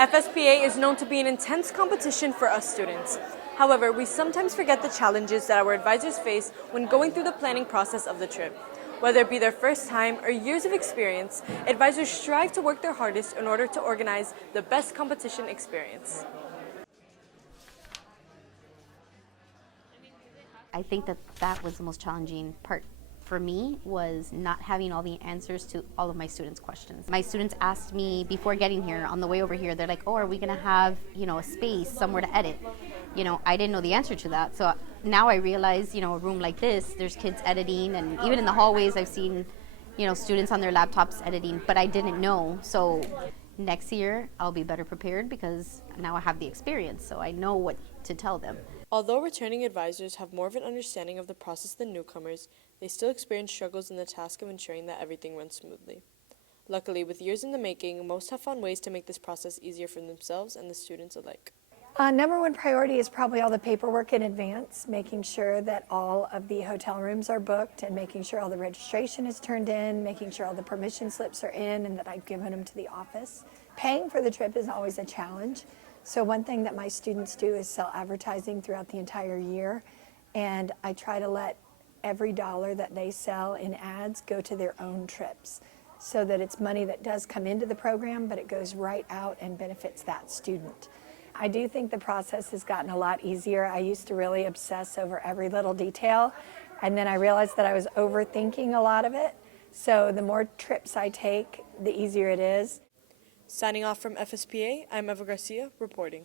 FSPA is known to be an intense competition for us students. However, we sometimes forget the challenges that our advisors face when going through the planning process of the trip. Whether it be their first time or years of experience, advisors strive to work their hardest in order to organize the best competition experience. I think that was the most challenging part for me, was not having all the answers to all of my students' questions. My students asked me before getting here, on the way over here, they're like, oh, are we gonna have, a space somewhere to edit? I didn't know the answer to that. So now I realize, a room like this, there's kids editing, and even in the hallways I've seen, students on their laptops editing, but I didn't know. So next year I'll be better prepared because now I have the experience, so I know what to tell them. Although returning advisors have more of an understanding of the process than newcomers, they still experience struggles in the task of ensuring that everything runs smoothly. Luckily, with years in the making, most have found ways to make this process easier for themselves and the students alike. Number one priority is probably all the paperwork in advance, making sure that all of the hotel rooms are booked and making sure all the registration is turned in, making sure all the permission slips are in and that I've given them to the office. Paying for the trip is always a challenge. So one thing that my students do is sell advertising throughout the entire year, and I try to let every dollar that they sell in ads go to their own trips, so that it's money that does come into the program, but it goes right out and benefits that student. I do think the process has gotten a lot easier. I used to really obsess over every little detail, and then I realized that I was overthinking a lot of it. So the more trips I take, the easier it is. Signing off from FSPA, I'm Eva Garcia, reporting.